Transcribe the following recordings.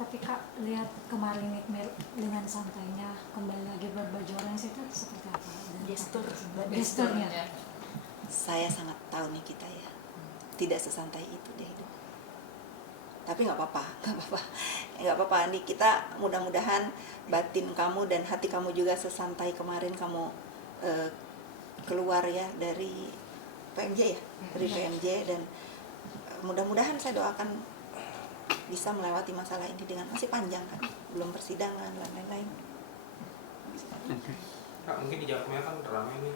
Tapi Kak, lihat kemarin Iqbal dengan santainya kembali lagi berbaju orange itu seperti apa? Gesturnya. Saya sangat tahu nih kita ya, tidak sesantai itu deh hidup. Tapi nggak apa-apa nih, kita mudah-mudahan batin kamu dan hati kamu juga sesantai kemarin kamu keluar ya dari PMJ ya, dari PMJ, dan mudah-mudahan saya doakan bisa melewati masalah ini dengan masih panjang kan, belum persidangan dan lain-lain. Kak, mungkin dijawabnya kan ramai nih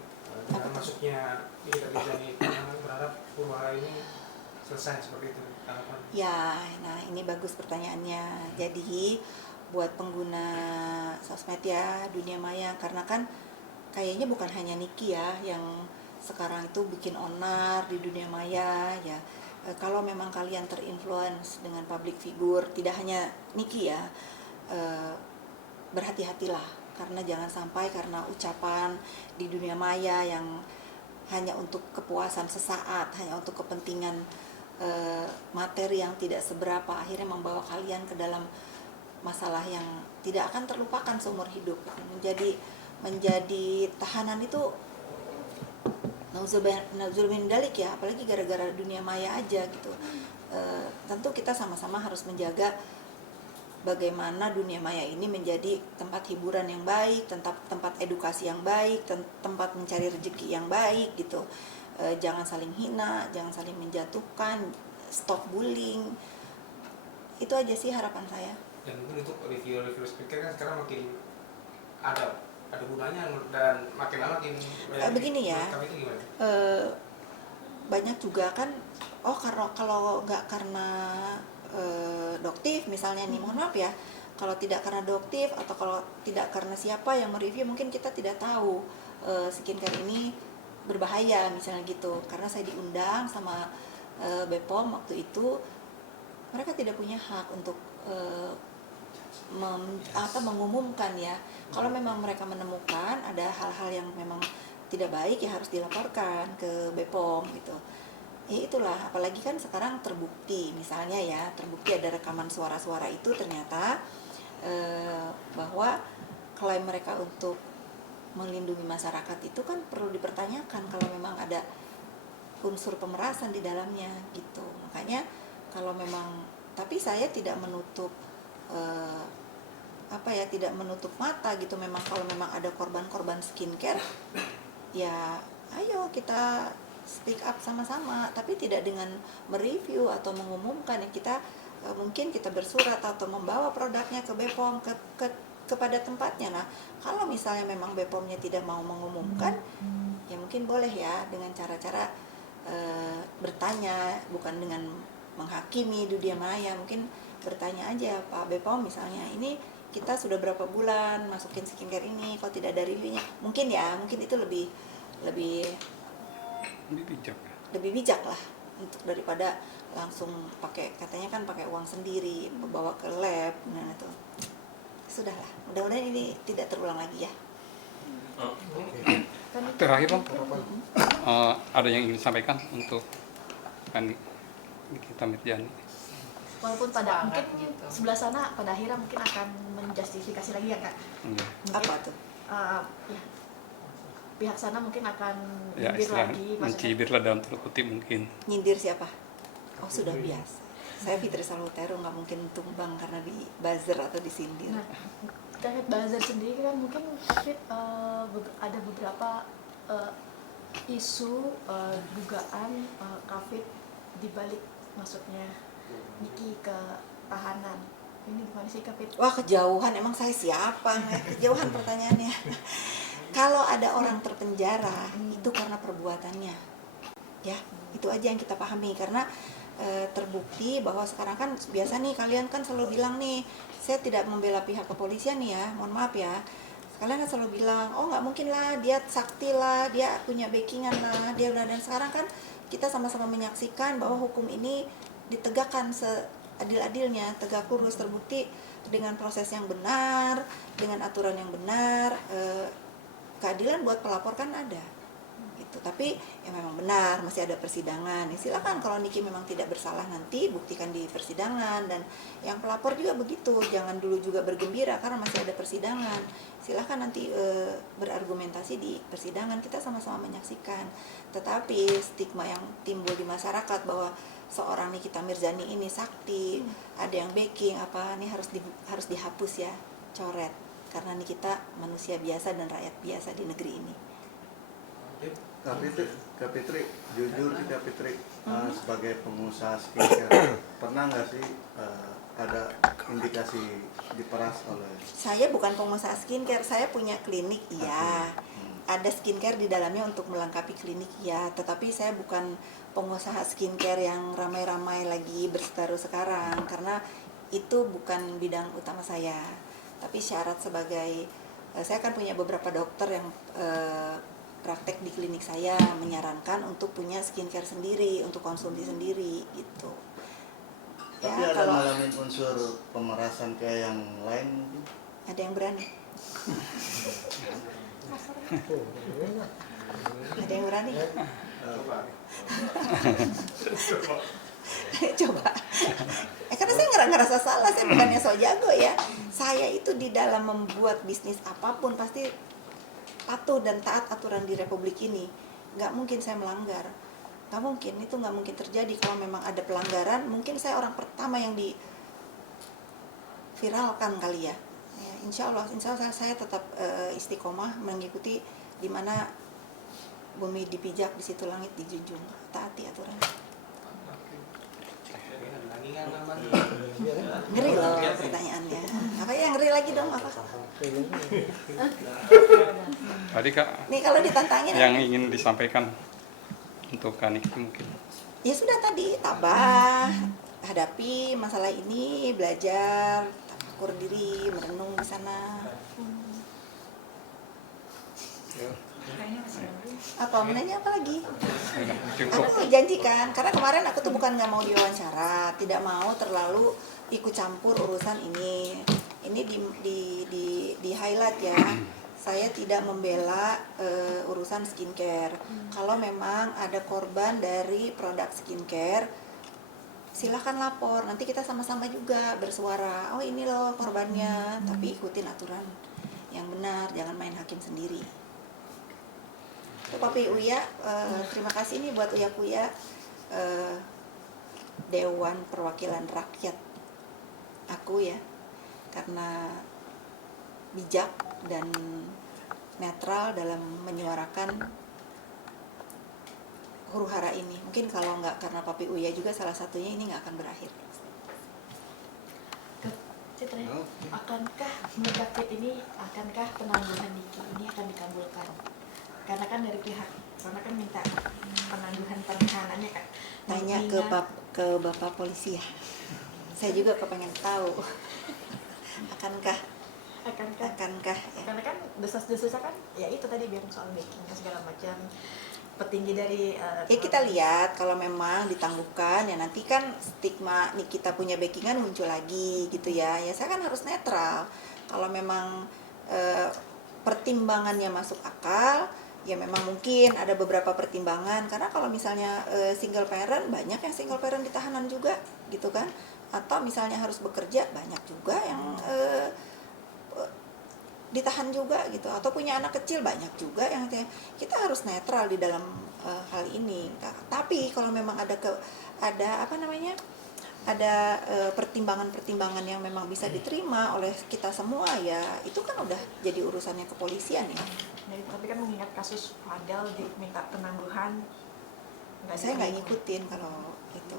dengan masuknya kita Rizani, berharap Purwara ini selesai seperti itu tanggapan. Ya, nah ini bagus pertanyaannya. Jadi buat pengguna sosmed ya, dunia maya, karena kan kayaknya bukan hanya Niki ya yang sekarang itu bikin onar di dunia maya ya. Kalau memang kalian terinfluence dengan public figure, tidak hanya Niki ya, berhati-hatilah, karena jangan sampai karena ucapan di dunia maya yang hanya untuk kepuasan sesaat, hanya untuk kepentingan materi yang tidak seberapa, akhirnya membawa kalian ke dalam masalah yang tidak akan terlupakan seumur hidup. Menjadi tahanan itu nauzubillah dalik ya, apalagi gara-gara dunia maya aja gitu. Tentu kita sama-sama harus menjaga bagaimana dunia maya ini menjadi tempat hiburan yang baik, tempat edukasi yang baik, tempat mencari rezeki yang baik gitu. Jangan saling hina, jangan saling menjatuhkan, stop bullying. Itu aja sih harapan saya. Dan mungkin untuk review speaker kan sekarang makin ada gunanya dan makin lama makin begini ya, itu gimana? Banyak juga kan, kalau nggak karena doktif misalnya nih, mohon maaf ya, kalau tidak karena doktif atau kalau tidak karena siapa yang mereview, mungkin kita tidak tahu skincare ini berbahaya misalnya gitu. Karena saya diundang sama BPOM waktu itu, mereka tidak punya hak untuk mengumumkan ya. Kalau memang mereka menemukan ada hal-hal yang memang tidak baik, ya harus dilaporkan ke BPOM gitu. Ya itulah, apalagi kan sekarang terbukti misalnya ya, terbukti ada rekaman suara-suara itu ternyata bahwa klaim mereka untuk melindungi masyarakat itu kan perlu dipertanyakan kalau memang ada unsur pemerasan di dalamnya gitu. Makanya kalau memang, tapi saya tidak menutup tidak menutup mata gitu. Memang kalau memang ada korban-korban skincare, ya ayo kita speak up sama-sama, tapi tidak dengan mereview atau mengumumkan ya. Kita mungkin kita bersurat atau membawa produknya ke BPOM, kepada tempatnya. Nah, kalau misalnya memang BPOM-nya tidak mau mengumumkan, ya mungkin boleh ya dengan cara-cara bertanya, bukan dengan menghakimi dunia maya. Mungkin bertanya aja, Pak BPOM misalnya, ini kita sudah berapa bulan masukin skincare ini, kok tidak ada reviewnya? Mungkin itu lebih bijak lah, untuk daripada langsung katanya kan pakai uang sendiri, bawa ke lab. Nah itu sudahlah, mudah-mudahan ini tidak terulang lagi ya. Terakhir Bang, ada yang ingin disampaikan untuk kita Mirjani? Walaupun pada mungkin sebelah sana pada akhirnya mungkin akan menjustifikasi lagi ya Kak. Apa tuh? Ya, pihak sana mungkin akan Ya, nyindir lagi. mencibir lah dalam tanda kutip mungkin. Nyindir siapa? Oh sudah biasa. Saya Fitri Salutero nggak mungkin tumbang karena di buzzer atau disindir. Nah, terkait buzzer sendiri kan mungkin ada beberapa isu dugaan COVID dibalik masuknya Niki ke tahanan. Ini gimana sih Kak Fit? Wah kejauhan, emang saya siapa? Kejauhan pertanyaannya. Kalau ada orang terpenjara itu karena perbuatannya, ya itu aja yang kita pahami. Karena terbukti bahwa sekarang kan biasa nih, kalian kan selalu bilang nih, saya tidak membela pihak kepolisian nih ya, mohon maaf ya. Kalian kan selalu bilang, oh nggak mungkin lah, dia sakti lah, dia punya backingan lah, dia udah. Dan sekarang kan kita sama-sama menyaksikan bahwa hukum ini ditegakkan seadil-adilnya, tegak lurus, terbukti dengan proses yang benar, dengan aturan yang benar. Keadilan buat pelapor kan ada gitu. gitu. Tapi ya memang benar masih ada persidangan. Ya, silakan kalau Niki memang tidak bersalah nanti buktikan di persidangan, dan yang pelapor juga begitu, jangan dulu juga bergembira karena masih ada persidangan. Silahkan nanti berargumentasi di persidangan, kita sama-sama menyaksikan. Tetapi stigma yang timbul di masyarakat bahwa seorang Nikita Mirzani ini sakti, ada yang backing apa, ini harus dihapus ya, coret, karena Nikita manusia biasa dan rakyat biasa di negeri ini. Kak Fitri, jujur sih Kak Fitri, sebagai pengusaha skincare, pernah nggak sih ada indikasi diperas oleh? Saya bukan pengusaha skincare, saya punya klinik, iya. Ada skincare di dalamnya untuk melengkapi klinik, ya. Tetapi saya bukan pengusaha skincare yang ramai-ramai lagi berseteru sekarang, karena itu bukan bidang utama saya. Tapi syarat sebagai, saya kan punya beberapa dokter yang praktek di klinik saya menyarankan untuk punya skincare sendiri, untuk konsumsi sendiri gitu. Tapi Ya, ada kalau ngalamin unsur pemerasan kayak yang lain mungkin? ada yang berani. Ada yang berani? Coba. Karena saya nggak ngerasa salah, saya bukannya so jago ya. Saya itu di dalam membuat bisnis apapun pasti patuh dan taat aturan di Republik ini. Nggak mungkin saya melanggar. Nggak mungkin, itu nggak mungkin terjadi. Kalau memang ada pelanggaran, mungkin saya orang pertama yang diviralkan kali ya. Insya Allah saya tetap istiqomah mengikuti di mana bumi dipijak, di situ langit dijunjung. Taati aturan. Ngeri loh pertanyaannya. Apa yang ngeri lagi dong? Apa? Tadi Kak, Nih kalau ditantangin yang ingin disampaikan untuk Kak Niki mungkin. ya sudah tadi, tabah, hadapi masalah ini, belajar, tafakur diri, merenung di sana. Kayaknya masih ada. Apa mau nanya apa lagi? Cukup. Aku janjikan, karena kemarin aku tuh bukan nggak mau diwawancara, tidak mau terlalu ikut campur urusan ini. Ini di highlight ya. Saya tidak membela urusan skincare. Kalau memang ada korban dari produk skincare, silahkan lapor. Nanti kita sama-sama juga bersuara. Oh ini loh korbannya, tapi ikutin aturan yang benar, jangan main hakim sendiri. Itu Papi Uya, terima kasih nih buat Uya Kuya, Dewan Perwakilan Rakyat aku ya, karena bijak dan netral dalam menyuarakan huru hara ini. Mungkin kalau nggak karena Papi Uya juga salah satunya, ini nggak akan berakhir. Citra, akankah menurut Kak Fit ini, akankah penangguhan Niki ini akan dikabulkan? Karena kan dari pihak sana kan minta penangguhan penahanannya kan. Tanya ke Bapak polisi ya. Saya juga kepengen tahu. Akankah ya. Karena kan desas-desusnya kan ya itu tadi biar soal baking segala macam, petinggi dari Ya kita lihat kalau memang ditangguhkan ya, nanti kan stigma nih kita punya backingan muncul lagi gitu ya. Ya saya kan harus netral. Kalau memang pertimbangannya masuk akal, ya memang mungkin ada beberapa pertimbangan. Karena kalau misalnya single parent, banyak yang single parent di tahanan juga gitu kan. Atau misalnya harus bekerja, banyak juga yang ditahan juga gitu, atau punya anak kecil, banyak juga yang kita harus netral di dalam hal ini. Tapi kalau memang ada pertimbangan-pertimbangan yang memang bisa diterima oleh kita semua, ya itu kan udah jadi urusannya kepolisian ya. Tapi kan mengingat kasus Fadel diminta penangguhan, Saya nggak ngikutin kalau itu.